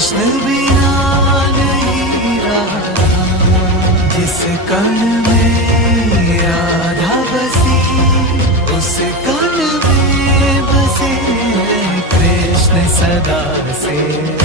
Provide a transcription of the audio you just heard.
कृष्ण बिना नहीं राधा, जिस कण में राधा बसी उस कण में बसे कृष्ण सदा से।